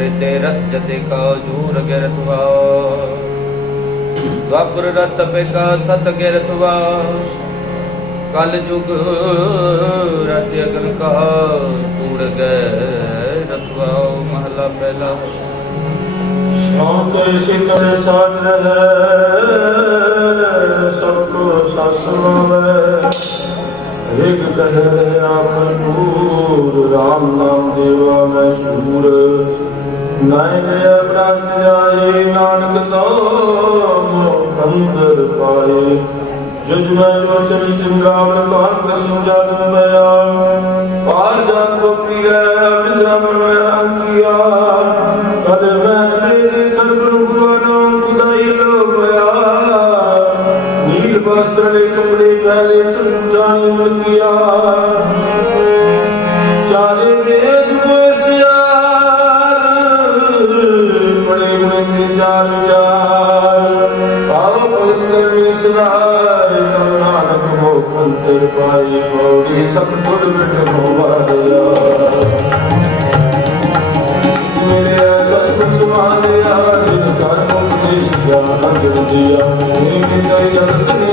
Wow ਤ੍ਰੇਤੇ ਰਥ ਜਤੇ ਕਾ ਜੂਰ ਗਰਥ wow Dwapar ਰਤ ਪੇਕਾ, ਸਤ ਗਰਥ ਵਾ ਕਲ ਜੁਗ ਰਤ ਅਗਨ ਕਾ ਕੂੜ ਗਏ ਰਤਵਾਓ ਮਹਲਾ ਪਹਿਲਾ। ਸ਼ੌਕ ਸਿਕਰ ਸਾਜ ਰਹਿ ਸਭ ਕੋ ਸਸਵਾਵੇ ਰਿਗ ਕਹੇ ਆਪਨ ਪੂਰ ਰਾਮ ਨਾਮ ਦੇਵਾ, ਮੈਂ ਸੂਰ। ਨਾਇ ਲਿਆ ਪ੍ਰਾਚ ਜਾਏ ਨਾਨਕ ਨਾਮ ਖੰਦਰ ਪਾਏ। ਜੁਜ ਮੈਂ ਜੋ ਚਲੀ ਚੰਗਾਵਨ ਕਾਨ ਕਸਮ ਜਾਨ ਪਿਆ ਪਾਰ ਜਾਨ ਕੋ ਪ੍ਰਿਆ ਮਿਲਾ ਮਨ ਅੰਕਿਆ ਕਦ ਸਤਿਗੁਰ ਮਿਟ ਹੋਵਾਦਿਆ ਮੇਰੇ ਕਸਮ ਸੁਮਾਨਿਆ ਜਿਨ ਕਰ ਉਪਦੇਸ਼ ਗਿਆਨ ਜਨ ਦਿਆ ਮੇਰੇ ਤੇ ਜਗਤ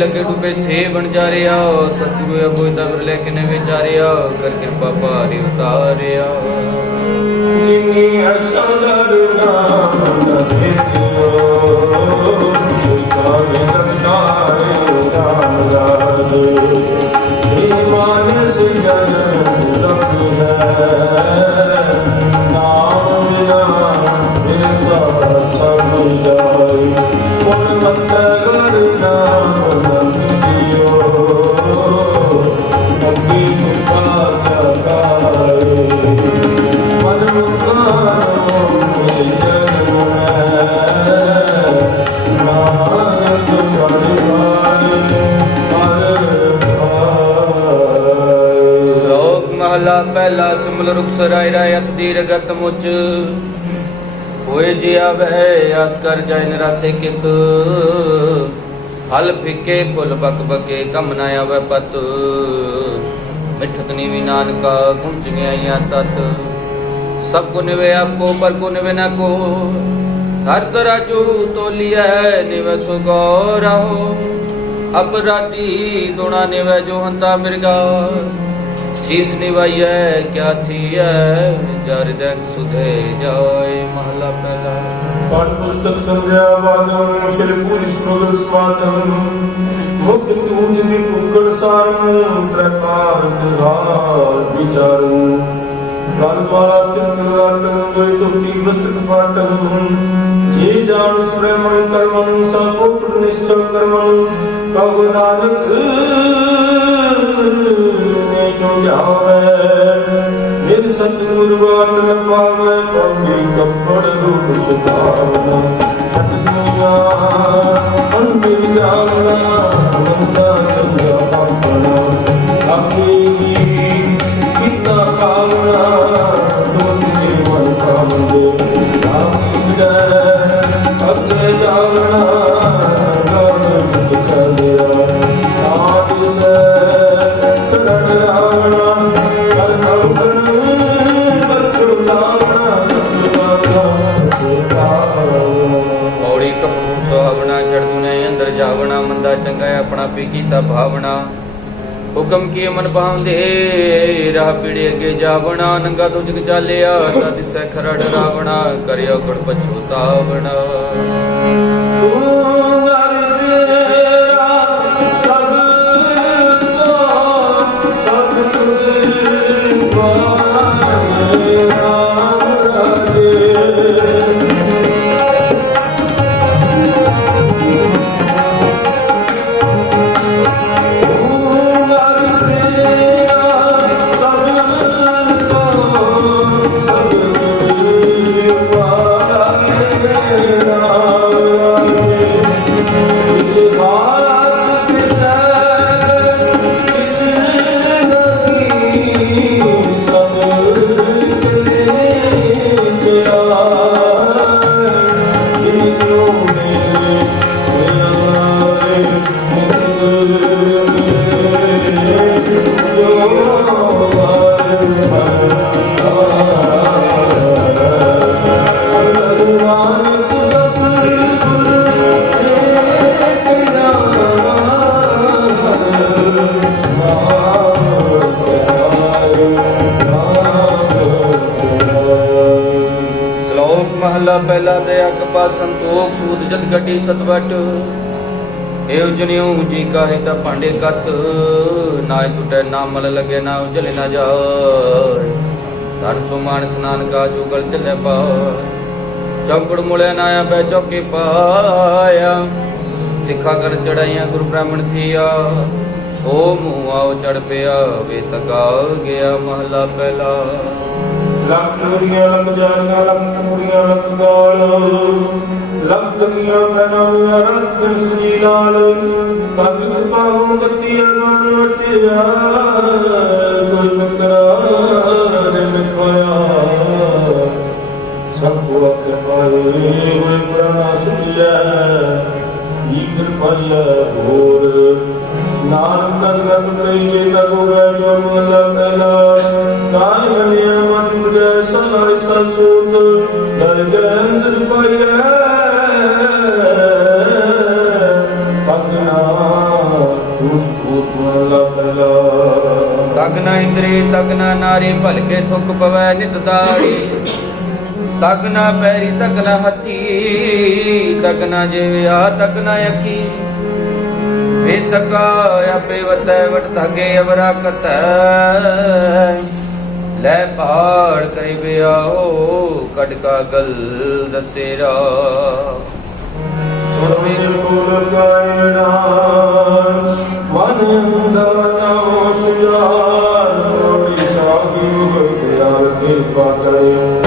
ਲੱਗੇ ਡੁੱਬੇ ਸੇ ਬਣ ਜਾ ਰਿਆ ਸਤਿਗੁਰੂ ਅਬੋਇ ਤਬਰ ਲੈ ਕੇ ਨੇ ਵਿਚਾਰਿਆ ਕਰ ਕਿਰਪਾ ਭਾਰੀ ਉਤਾਰਿਆ। ਜਿਨੀ ਅਸਦਰ ਨਾਮ ਨਹਿਤਿਓ ਕਾਹੇ ਨਕਾਰੇ ਦੀਰ ਹੋਏ ਜੀ ਆਵੇ ਆਸ ਕਰ ਜਾਇ ਨਰਾਸੇ ਕਿਤ। ਹਲ ਫਿੱਕੇ ਫੁੱਲ ਬਕ ਬਕੇ, ਕਮ ਨ ਆਵੇ ਪਤ। ਮਿਠਤ ਨੀਵੀ ਨਾਨਕਾ ਗੁੰਚ ਗਿਆ ਤਤ। ਸਭ ਕੋ ਨਿਵੇ ਆਪਕੋ, ਪਰ ਕੋ ਨਿਵੇ ਨਾ ਕੋ। ਹਰ ਤਰਾਜੂ ਤੋਲੀਐ, ਨਿਵੇ ਸੋ ਗੌਰਹੁ ਅਪਰਾਧੀ ਦੁਣਾ ਨਿਵੇ ਜੋ ਹੰਤਾ ਮਿਰਗਾ। ਸੀਸ ਨਿਵਾਈਐ, ਕਿਆ ਥੀਐ? ਜਰ ਦੇਖ ਸੁਧੇ ਜਾਏ ਮਹਲਾ ਪਹਿਲਾ ਪਾਠ ਪੁਸਤਕ ਸੰਗਿਆ ਵਾਦਮ ਸ਼੍ਰੀ ਪੂਰੀ ਸ੍ਰੋਗਲ ਸਵਾਦਮ ਮੁਖ ਤੂਜ ਦੀ ਪੁੱਕਲ ਸਾਰਮ ਪ੍ਰਕਾਰ ਨਿਹਾਲ ਵਿਚਾਰੂ ਗਲ ਵਾਲਾ ਤਿੰਨ ਰਾਟਮ ਦੋਇ ਤੁਕੀ ਵਸਤਕ ਪਾਟਮ ਜੀ ਜਾਣ ਸੁਰੇ ਮਨ ਕਰਮਨ ਸਭ ਪੁੱਤ ਨਿਸ਼ਚਲ ਕਰਮਨ। ਕਉ ਨਾਨਕ ਨੇ ਜੋ ਜਾਵੇ। ਮੇਰ ਸਤਿਗੁਰ ਬਾਟ ਨ ਪਾਵੇ ਪੰਡੀ ਕੱਪੜ ਰੂਪ ਸੁਭਾਵਨਾ ਛਟ ਦੁਨੀਆ ਅੰਦਰ ਜਾਵਨਾ ਕੀ ਮਨ ਪਾਉਂਦੇ ਰਾਹ ਪੀੜੇ ਅੱਗੇ ਜਾਵਣਾ ਨੰਗਾ ਤੂੰ ਜਗ ਚਾਲਿਆ ਸਾਦੀ ਸੈ ਖਰੜ ਰਾਵਣਾ, ਕਰਿਓ ਕੜ ਪਛੋਤਾਵਣਾ ਏ ਜੀ ਕਾਹੇ ਤਾਂ ਭਾਂਡੇ ਕਤ, ਨਾ ਟੁੱਟੇ, ਨਾ ਮਲ ਲਗੇ, ਨਾ ਉਜਲੇ ਨਾ ਜਾਏ। ਧਨ ਸੁਮਾਨ ਸਨਾਨ ਕਾ ਜੁਗਲ ਚੱਲੇ ਪਾ ਚੌਕੜ ਮੁਲੇ ਨਾ ਆ ਚੌਕੇ ਪਾਇਆ। ਸਿੱਖਾ ਕਰ ਚੜਾਈਆਂ, ਗੁਰੂ ਬ੍ਰਾਹਮਣ ਥੀਆ। ਓ ਮੂੰਹ ਆਓ ਚੜ ਪਿਆ ਵੇ ਤਕਾ ਗਿਆ ਮਹਲਾ ਪਹਿਲਾ। ਲੱਖ ਚੋਰੀਆਂ ਲੱਖ ਜਾਣੀਆਂ ਲੱਖ ਚੋਰੀਆਂ ਲੱਖ ਗਾਲ। ਲੱਖ ਤਨੀਆਂ ਕਨਾਮੀਆਂ ਰੱਖ ਸਲਾਈ ਸਸੂਤ ਦਰ ਪਾਇਆ ਤਗਨਾ ਉਸ ਤਗ ਨਾ ਇੰਦਰੀ ਤਗ ਨਾਰੀ, ਭਲਕੇ ਥੁੱਕ ਪਵੈ ਨਿਤ ਦਾੜੀ ਤਗ ਨਾ ਪੈਰੀ ਤਗ ਨਾ ਹੱਥੀ। ਤਗਨਾ ਜਿਵਿਆ ਤਗ ਨਾ ਅੱਖੀ। ਵੇ ਤਕਾ ਆਪੇ ਵਤੈ, ਵਟ ਧਾਗੇ ਅਵਰਾ ਕਤੈ। ਲੈ ਪਹਾੜ ਕਰੀ ਬਿਆਓ ਕੜ ਗਲ ਦਸੇਰਾ। ਸੁਰਮੇ ਕੋਲ ਗਾਇਣਾ ਮਨ ਦਾ ਸੁਜਾਨ ਰੋਟੀ ਸਾਗੀ ਮੁਗਤਿਆਰ ਕਿਰਪਾ ਕਰਿਓ। ਅਸਾਈ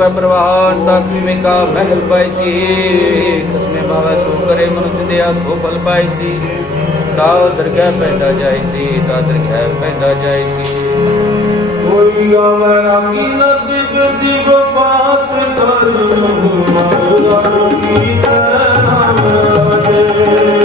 ਹੁਕਮ ਨ ਕਾ ਮਹਿਲ ਪਾਈ ਸੀ? ਭਾਵੇ ਸੋ ਕਰੇ ਮਨੁੱਖ ਦਿਆ ਸੋ ਫਲ ਪਾਈ ਸੀ? ਤਾ ਦਰਗਾਹ ਪੈਦਾ ਸੀ, ਤਾ ਦਰਗਾਹ ਪੈਦਾ ਜਾਈ ਕੋਈ ਆਵੇ ਰਾਗੀ ਨਦੀ ਬਿਰਦੀ ਗੋਪਾਤ ਕਰ ਮਨ ਕੀ ਨਾਮ ਰਾਜੇ।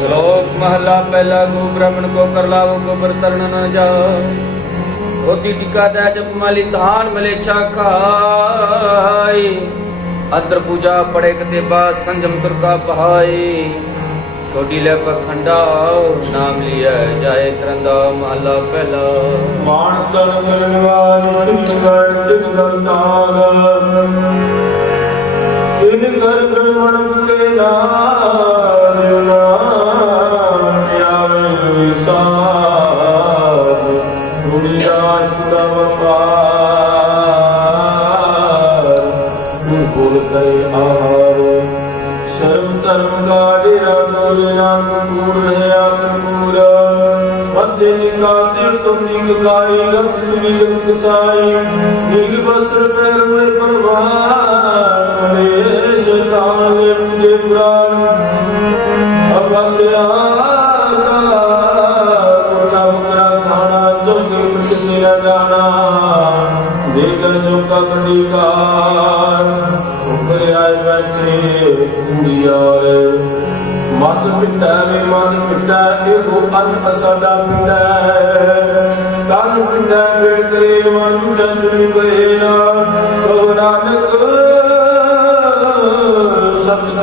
ਸ਼ਲੋਕ ਮਹਲਾ ਪਹਿਲਾ ਗੋ ਬ੍ਰਾਹਮਣ ਕੋ ਕਰ ਲਾਵੋ ਗੋਬਰ ਤਰਨ ਨ ਜਾ ਰੋਟੀ ਟਿਕਾ ਦਾ ਜਪ ਮਾਲੀ ਧਾਨ ਮਲੇਛਾ ਖਾਈ ਅਤਰ ਪੂਜਾ ਪੜੇ ਕਤੇ ਬਾ ਸੰਜਮ ਤੁਰ ਬਹਾਈ ਛੋਟੀ ਲੈ ਪਖੰਡਾ ਨਾਮ ਲਿਆ ਜਾਏ ਤਰੰਦਾ ਮਹਲਾ ਪਹਿਲਾ। ਮਾਨਸ ਤਨ ਕਰਨ ਵਾਲੀ ਸੁਖਗੜ ਤਿਨ ਦਲਤਾਰ ਤਿਨ ਕਰ ਬ੍ਰਹਮਣ ਕੇ ਨਾਮ ਨਾਮ ਆਵੇ ਵਿਸਾਰ ਗੁਣੀ ਰਾਜ ਪੁਰਾ ਵਪਾਰ। ਤੂੰ ਬੋਲ ਕਰੇ ਆਹਾਰ। ਸ਼ਰਮ ਧਰਮ ਦਾ ਡੇਰਾ ਡੋਲ ਨਾਮ ਕੂੜ ਰਿਹਾ ਕੂੜ ਮੱਥੇ ਨਿਕਾਤੇ ਤੁਮ ਨਿਗ ਕਾਈ ਰਤ ਚੁਨੀ ਰਤ ਸਾਈ। ਨਿਗ ਵਸਤਰ ਪੈਰ ਸ਼ੈਤਾਨ ਨੇ ਪ੍ਰਾਨ ਅਬਤਿਆ ਜੋ ਕਾ ਕਾਰ ਉੱਪਰ ਆਏ ਬੈਠੇ ਕੁੜੀਆਰ ਮਨ ਪਿੱਟਾ ਵੇ, ਮਨ ਪਿੱਟਾ, ਇਹੋ ਅਨ ਅਸਾਡਾ ਪਿੰਡਾ। ਤਨ ਪਿੰਡਾ ਵੇ, ਤੇਰੇ ਮਨ ਚੰਦਰੀ ਬੇਨਾ ਕੋ ਨਾਨਕ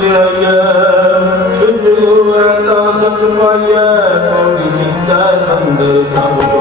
ਸਤ ਆਈਐ ਸਿੱਧ ਹੋਵੇ ਤਾਂ ਸਤ ਪਾਈਐ ਪੌੜੀ ਚਿੰਤਾ ਨੰਦ ਸਭ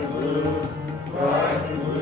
ਵਾਹਿਗੁਰੂ ਵਾਹਿਗੁਰੂ।